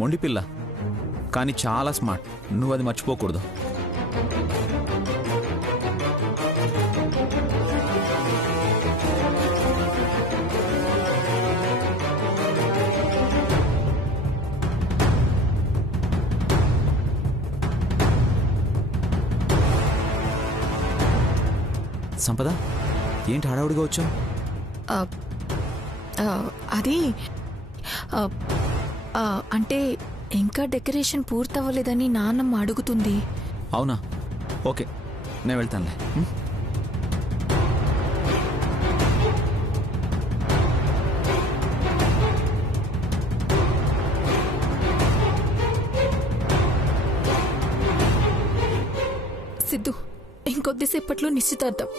మొండి పిల్ల, కానీ చాలా స్మార్ట్. నువ్వు అది మర్చిపోకూడదు. సంపద, ఏంటి హడావుడిగా వచ్చావు? అది అంటే ఇంకా డెకరేషన్ పూర్తవ్వలేదని నాన్నమ్మ అడుగుతుంది. అవునా? ఓకే, నేను వెళ్తానులే. సిద్ధు, ఇంకొద్దిసేపట్లో నిశ్చితార్థం.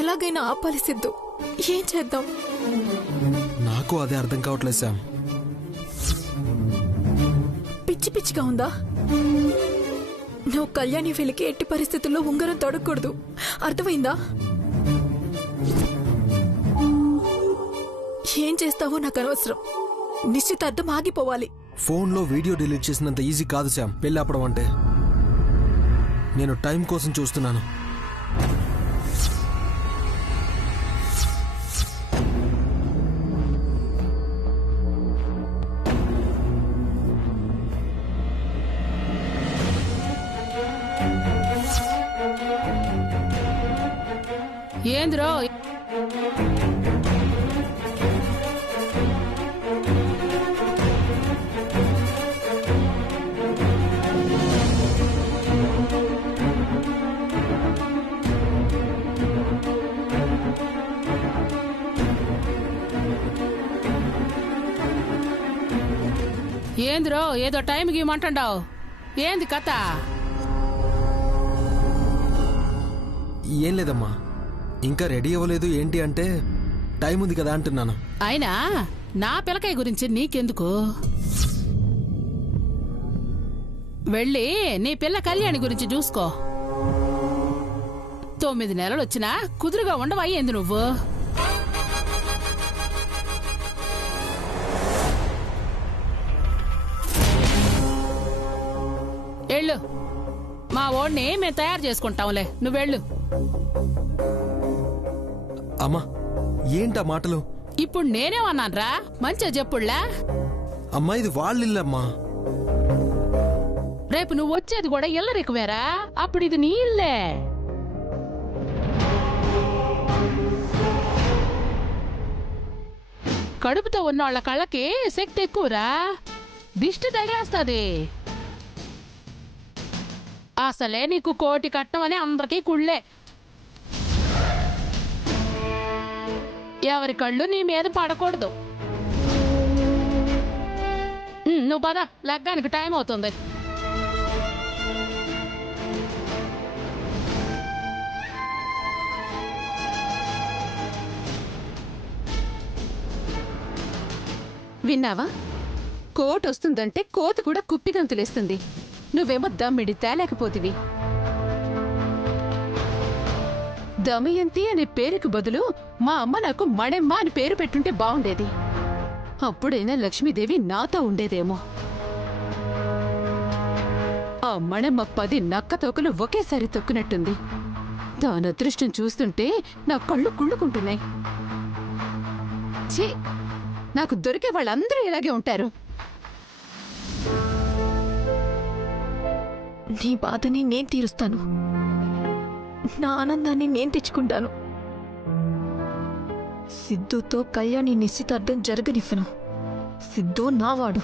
ఎలాగైనా ఆపాలి సిద్ధు. ఏం చేద్దాం? నాకు అదే అర్థం కావట్లేదు శామ్. పిచ్చి పిచ్చిగా ఉందా? నువ్వు కళ్యాణి వెలికి ఎట్టి పరిస్థితుల్లో ఉంగరం తొడగకూడదు, అర్థమైందా? ఏం చేస్తావో నాకు అనవసరం. నిశ్చితార్థం ఆగిపోవాలి. ఫోన్లో వీడియో డిలీట్ చేసినంత ఈజీ కాదు శామ్ పెళ్ళి ఆపడం అంటే. నేను టైం కోసం చూస్తున్నాను. ఏంద్రో ఏంద్రో ఏదో టైంకి ఇవ్వమంటావు. ఏంది కథ? ఏం లేదమ్మా, ఇంకా రెడీ అవ్వలేదు ఏంటి అంటే టైం ఉంది కదా అంటున్నాను. అయినా నా పిల్లకాయ గురించి నీకెందుకు? వెళ్ళి నీ పిల్ల కళ్యాణి గురించి చూసుకో. 9 నెలలు వచ్చినా కుదురుగా ఉండవయ్యేంది నువ్వు? వెళ్ళు, మా ఓడిని మేము తయారు చేసుకుంటాంలే, నువ్వెళ్ళు. అమ్మా ఏంటా మాటలు? ఇప్పుడు నేనేమన్నాన్రా? మంచిగా చెప్పుడులా. అమ్మా ఇది వాళ్ళిల్లమ్మా. రేపు నువ్వు వచ్చేది కూడా ఇల్లరికువేరా, అప్పుడు ఇది నీ ఇల్లే. కడుపుతో ఉన్నోళ్ల కళ్ళకి శక్తి ఎక్కువరా, దిష్టి తగిలేస్తుంది. అసలే నీకు కోటి కట్నం అని అందరికీ కుళ్ళే. ఎవరి కళ్ళు నీ మీద పడకూడదు. నువ్వు పద, లగ్గానికి టైం అవుతుంది. విన్నావా? కోట్ వస్తుందంటే కోతి కూడా కుప్పిగంతులేస్తుంది. నువ్వేమో దమ్మిడి తేలేకపోతివి. దమయంతి అనే పేరుకు బదులు మా అమ్మ నాకు మణెమ్మ అని పేరు పెట్టుంటే బాగుండేది. అప్పుడైనా లక్ష్మీదేవి నాతో ఉండేదేమో. ఆ మణెమ్మ 10 నక్క తోకలు ఒకేసారి తొక్కినట్టుంది. దాని అదృష్టం చూస్తుంటే నా కళ్ళు కుళ్ళుకుంటున్నాయి. ఛీ, నాకు దొరికే వాళ్ళందరూ ఇలాగే ఉంటారు. నీ బాధని నేను తీరుస్తాను, నా ఆనందాన్ని నేను తెచ్చుకుంటాను. సిద్ధుతో కళ్యాణి నిశ్చితార్థం జరగనివ్వను. సిద్ధు నావాడు.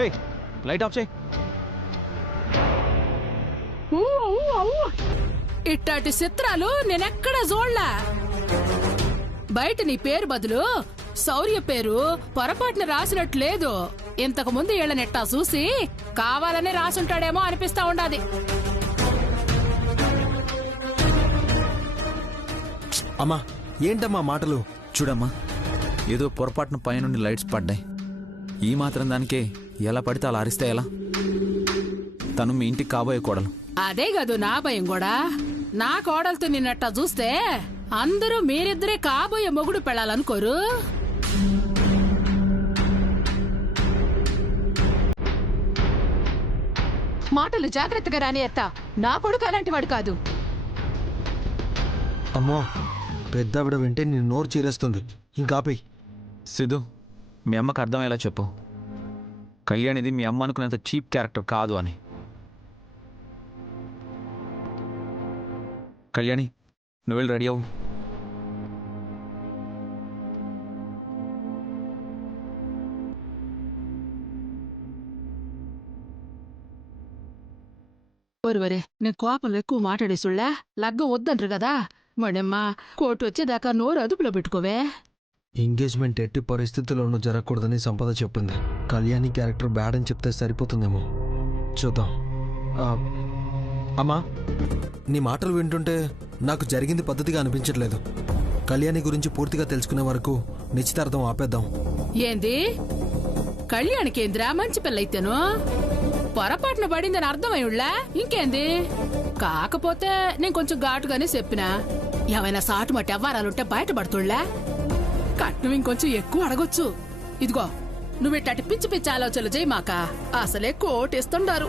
ఏయ్ లైట్ ఆఫ్ చేయి. ఇట్టాటి చిత్రాలు నేనెక్కడ చూడలా. బయట నీ పేరు బదులు శౌర్య పేరు పొరపాటున రాసినట్లేదు. ఇంతకు ముందు వీళ్ళనెట్టా చూసి కావాలనే రాసుంటాడేమో అనిపిస్తా ఉండాది. అమ్మా ఏంటమ్మా మాటలు? చూడమ్మా, ఏదో పొరపాటున పైనుండి లైట్స్ పడ్డాయి. ఈ మాత్రం దానికే ఎలా పడితే అలా అరిస్తే ఎలా? తను మీ ఇంటికి కాబోయే కోడలు. అదే గదు నా భయం కూడా. నా కోడలతో నిన్నట్టా చూస్తే అందరూ మీరిద్దరే కాబోయే మొగుడు పెళ్ళాలనుకోరు. మాటలు జాగ్రత్తగా రాని అత్త. నా కొడుకు అలాంటి వాడు కాదు. అమ్మో, పెద్ద ఆవిడ వింటే నేను నోరు చీరేస్తుంది. ఇంకాపై సిద్ధు, మీ అమ్మకు అర్థమయ్యేలా చెప్పు. కళ్యాణిది మీ అమ్మ అనుకునేంత చీప్ క్యారెక్టర్ కాదు అని. కళ్యాణి, నువ్వు వెళ్ళి రెడీ అవ్వు. ఒరువరే, నేను కోపంలో ఎక్కువ మాట్లాడేసుళ్లా లగ్గం వద్దంటారు కదా. మడమ్మా కోర్టు వచ్చేదాకా నోరు అదుపులో పెట్టుకోవే. ఎంగేజ్మెంట్ ఎట్టి పరిస్థితుల్లోనూ జరగకూడదని సంపద చెప్పింది. కళ్యాణి క్యారెక్టర్ బ్యాడ్ అని చెప్తే సరిపోతుందేమో. చూద్దాం. అమ్మా, నీ మాటలు వింటుంటే నాకు జరిగింది పద్ధతిగా అనిపించట్లేదు. కళ్యాణి గురించి పూర్తిగా తెలుసుకునే వరకు నిశ్చితార్థం ఆపేద్దాం. ఏంది? కళ్యాణికేంద్రా మంచి పిల్లయితేను పొరపాటున పడిందని అర్థమయ్యుళ్ళా. ఇంకేంది? కాకపోతే నేను కొంచెం ఘాటుగానే చెప్పినా. ఏమైనా సాటు మట్టి అవ్వారాలుంటే బయటపడుతుళ్ళా. కట్నం ఇంకొంచెం ఎక్కువ అడగొచ్చు. ఇదిగో నువ్విట్టటి పిచ్చి పిచ్చి ఆలోచనలు చేయి మాక. అసలే కోటేస్తుండారు.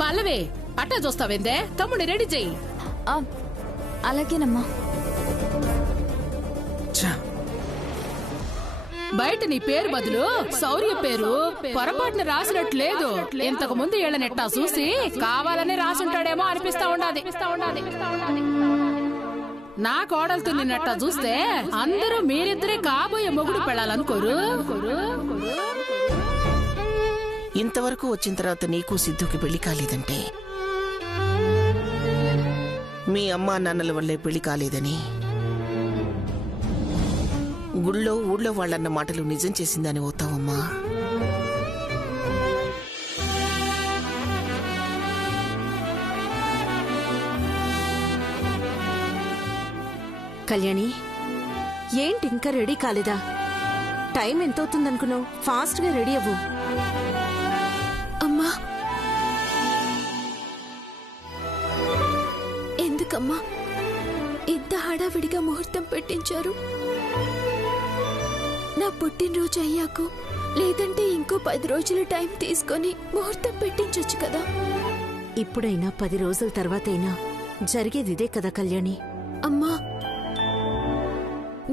పల్లవే, అట్టా చూస్తావేందే? తమ్ముడిని రెడీ చెయ్యి. అలాగేనమ్మా. బయట నీ పేరు బదులు శౌర్య పేరు పొరపాటున రాసినట్లేదు. ఇంతకు ముందు వీళ్ళనెట్టా చూసి కావాలనే రాసుంటాడేమో అనిపిస్తా ఉండాది. నా కోడలతో నిన్నట్టా చూస్తే అందరూ మీరిద్దరే కాబోయే మొగుడు పెళ్ళాలనుకోరు. ఇంతవరకు వచ్చిన తర్వాత నీకు సిద్ధుకి పెళ్లి కాలేదంటే మీ అమ్మా నాన్నల వల్లే పెళ్లి కాలేదని, గుళ్ళో ఊళ్ళో వాళ్ళన్న మాటలు నిజం చేసిందని అవుతావమ్మా. కళ్యాణి, ఏంటి ఇంకా రెడీ కాలేదా? టైం ఎంతవుతుందనుకున్నావు? ఫాస్ట్గా రెడీ అవ్వు. అమ్మా, ఎందుకమ్మా ఇంత హడావిడిగా ముహూర్తం పెట్టించారు? నా పుట్టినరోజు అయ్యాకు, లేదంటే ఇంకో 10 రోజులు టైం తీసుకొని ముహూర్తం పెట్టించొచ్చు కదా. ఇప్పుడైనా 10 రోజుల తర్వాతైనా జరిగేది ఇదే కదా కళ్యాణి. అమ్మా,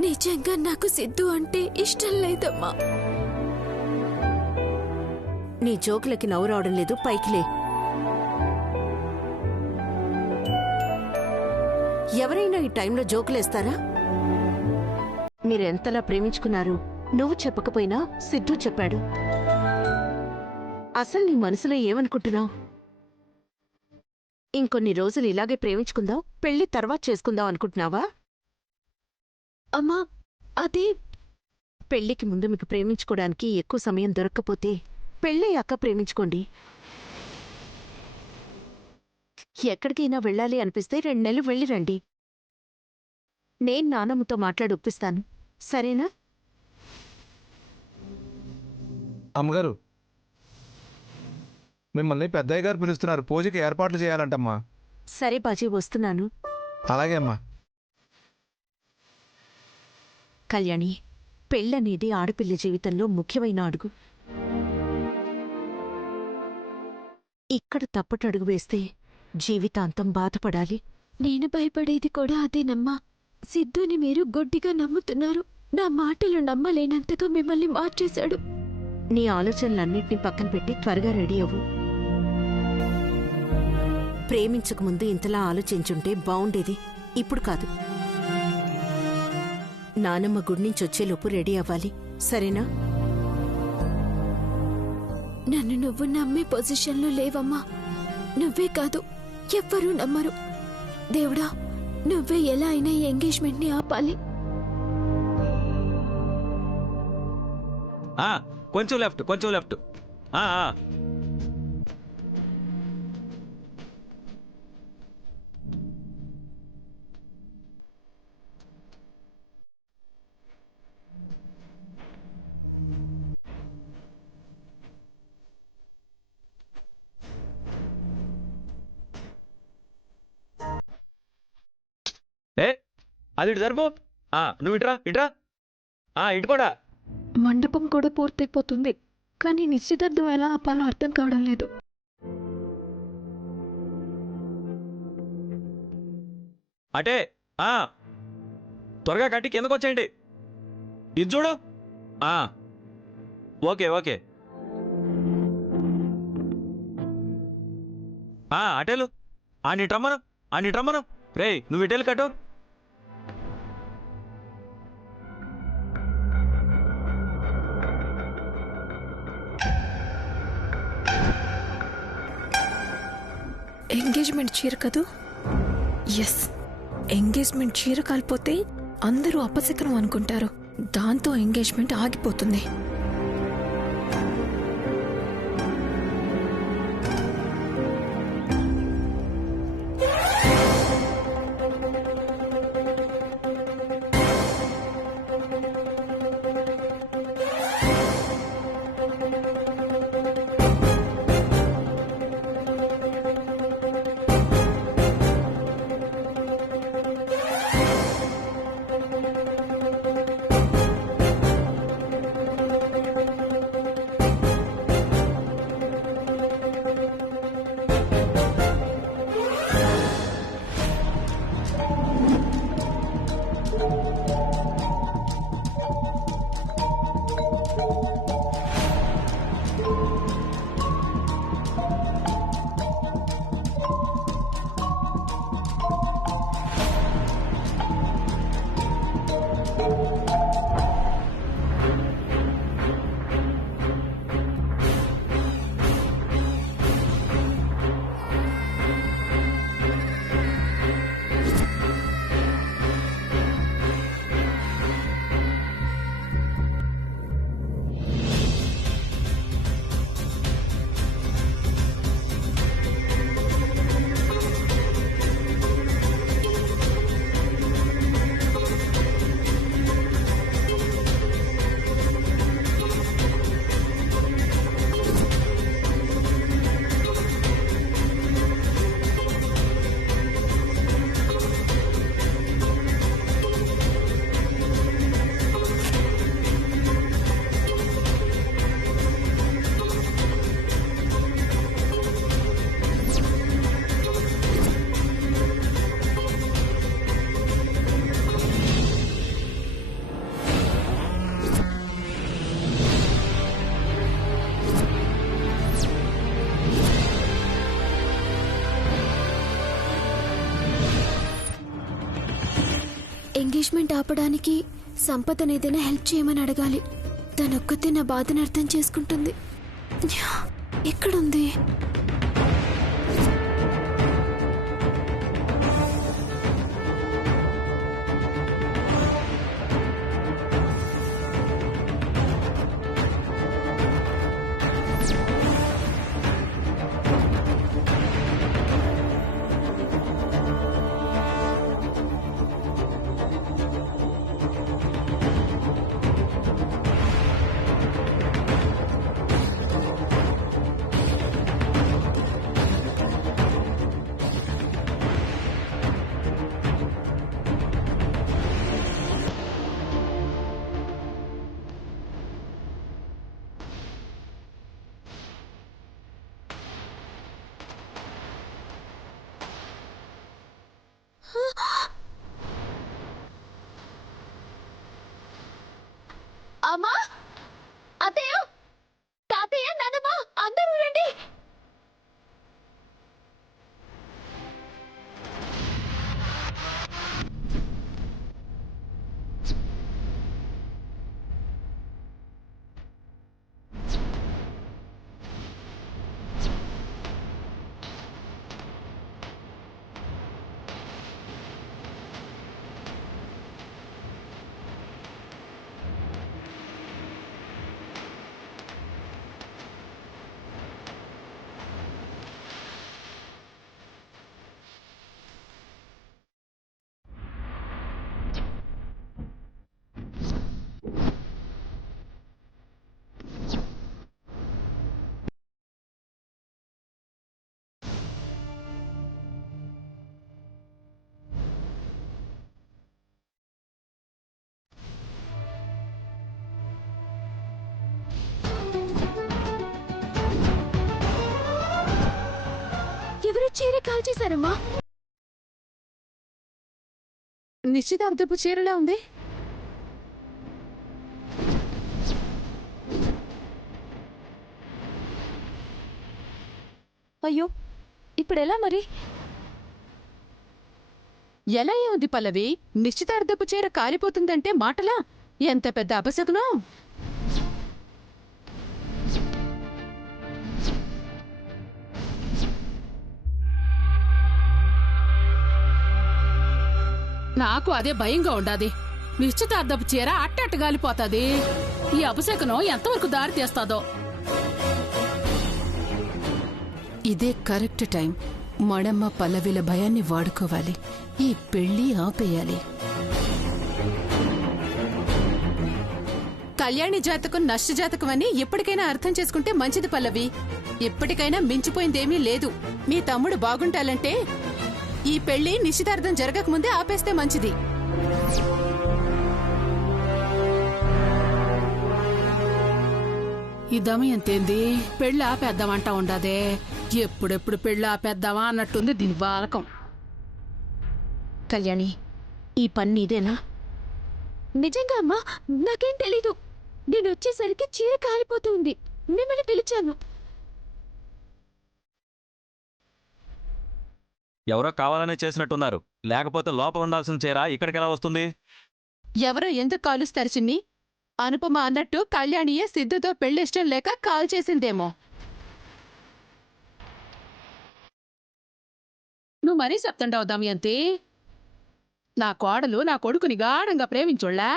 నిజంగా నాకు సిద్ధు అంటే ఇష్టం లేదమ్మా. నీ జోకులకి నవ్వు రావడం లేదు, పైకిలే. ఎవరైనా ఈ టైంలో జోకులేస్తారా? మీరెంతలా ప్రేమించుకున్నారు నువ్వు చెప్పకపోయినా సిద్ధు చెప్పాడు. అసలు నీ మనసులో ఏమనుకుంటున్నావు? ఇంకొన్ని రోజులు ఇలాగే ప్రేమించుకుందాం, పెళ్లి తర్వాత చేసుకుందాం అనుకుంటున్నావా? అమ్మా, అది పెళ్లికి ముందు మీకు ప్రేమించుకోవడానికి ఎక్కువ సమయం దొరక్కపోతే పెళ్ళయ్యాక ప్రేమించుకోండి. ఎక్కడికైనా వెళ్ళాలి అనిపిస్తే 2 నెలలు వెళ్ళి రండి. నేను నానమ్మతో మాట్లాడి ఒప్పిస్తాను, సరేనా? అమ్మగారు, మిమ్మల్ని పెద్దయ్య గారు పిలుస్తున్నారు. పూజకి ఏర్పాట్లు చేయాలంటమ్మా. సరే బాజీ, వస్తున్నాను. అలాగే అమ్మా. కళ్యాణి, పెళ్ళనేది ఆడపిల్ల జీవితంలో ముఖ్యమైన అడుగు. ఇక్కడ తప్పటడుగు వేస్తే జీవితాంతం బాధపడాలి. నేను భయపడేది కూడా అదేనమ్మా. సిద్ధుని మీరు గొడ్డిగా నమ్ముతున్నారు. నా మాటలు నమ్మలేనంతగా మిమ్మల్ని మార్చేశాడు. నీ ఆలోచనలన్నింటినీ పక్కన పెట్టి త్వరగా రెడీ అవ్వు. ప్రేమించకముందు ఇంతలా ఆలోచించుంటే బావుండేది, ఇప్పుడు కాదు. నానమ్మ గుడి నుంచి వచ్చేలోపు రెడీ అవ్వాలి, సరేనా? నన్ను నువ్వు నమ్మే పొజిషన్లో లేవమ్మా. నువ్వే కాదు, ఎవ్వరూ నమ్మరు. దేవుడా, నువ్వే ఎలా అయినా ఈ ఎంగేజ్మెంట్ ని ఆపాలి. కొంచెం లెఫ్ట్, కొంచెం లెఫ్ట్. అది ఇటు జరుపు. నువ్వు ఇట్రా, ఇట్రా, ఇటు కూడా. మండపం కూడా పూర్తయిపోతుంది, కానీ నిశ్చితార్థం ఎలా ఆపాలో అర్థం కావడం లేదు. అటే త్వరగా కట్టి కిందకు వచ్చేయండి. ఇది చూడు. Okay okay. అటేలు అన్నిటమ్మను రే, నువ్వు ఇటేలు కట్టు. ఎంగేజ్మెంట్ చీర కదూ? ఎస్, ఎంగేజ్మెంట్ చీర కాలిపోతే అందరూ అపశకరం అనుకుంటారు. దాంతో ఎంగేజ్మెంట్ ఆగిపోతుంది. ఎంగేజ్మెంట్ ఆపడానికి సంపదను ఏదైనా హెల్ప్ చేయమని అడగాలి. తనొక్కతే నా బాధను అర్థం చేసుకుంటుంది. ఎక్కడుంది? చీర కాల్చేశారమ్మా. నిశ్చితార్థపు చీరలా ఉంది. అయ్యో, ఇప్పుడెలా మరి? ఎలా ఉంది పల్లవి? నిశ్చితార్థపు చీర కాలిపోతుందంటే మాటలా? ఎంత పెద్ద అపశకునం! నాకు అదే భయంగా ఉండాది. నిశ్చితార్థపు చీర అట్టట్టు గాలిపోతాది. ఈ అపశకనం ఎంతవరకు దారి తీస్తాదో. ఇదే కరెక్ట్ టైం. మడమ్మ పల్లవిల భయాన్ని వాడుకోవాలి. ఈ పెళ్లి ఆపేయాలి. కళ్యాణి జాతకం నష్ట జాతకం అని ఎప్పటికైనా అర్థం చేసుకుంటే మంచిది పల్లవి. ఎప్పటికైనా మించిపోయిందేమీ లేదు. మీ తమ్ముడు బాగుంటాలంటే ఈ పెళ్లి నిశ్చితార్థం జరగకముందే ఆపేస్తే మంచిది. ఈ దమయంతేంది పెళ్లి ఆపేద్దామంటా ఉండాదే. ఎప్పుడెప్పుడు పెళ్లి ఆపేద్దామా అన్నట్టుంది దీని బాలకం. కళ్యాణి, ఈ పని నీదేనా? నిజంగా అమ్మా, నాకేం తెలీదు. నేను వచ్చేసరికి చీర కాలిపోతుంది. మిమ్మల్ని పిలిచాను. ఎవరో కావాలనే చేసినట్టున్నారు. లేకపోతే లోపల ఉండాల్సిన చీర ఇక్కడికి ఎలా వస్తుంది? ఎవరో ఎందుకు కాలుస్తారు చిన్ని? అనుపమ అన్నట్టు కళ్యాణియే సిద్ధుతో పెళ్లిష్టం లేక కాల్ చేసిందేమో. నువ్వు మరీ చెప్తుండవు దమయంతి. నా కోడలు నా కొడుకుని గాఢంగా ప్రేమించోళ్ళా?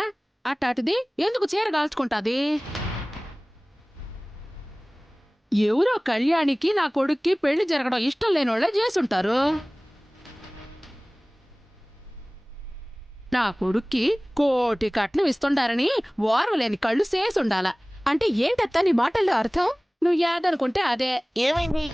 అట్టాటిది ఎందుకు చీర కాల్చుకుంటాది? ఎవరో కళ్యాణికి నా కొడుక్కి పెళ్లి జరగడం ఇష్టం లేనోళ్ళే చేసుంటారు. నా కొడుక్కి కోటి కట్నం ఇస్తుండారని ఓర్వలేని కళ్ళు చేసుండాల. అంటే ఏంటత్తా నీ మాటల్లో అర్థం? నువ్వు ఏదనుకుంటే అదే. ఏమైంది?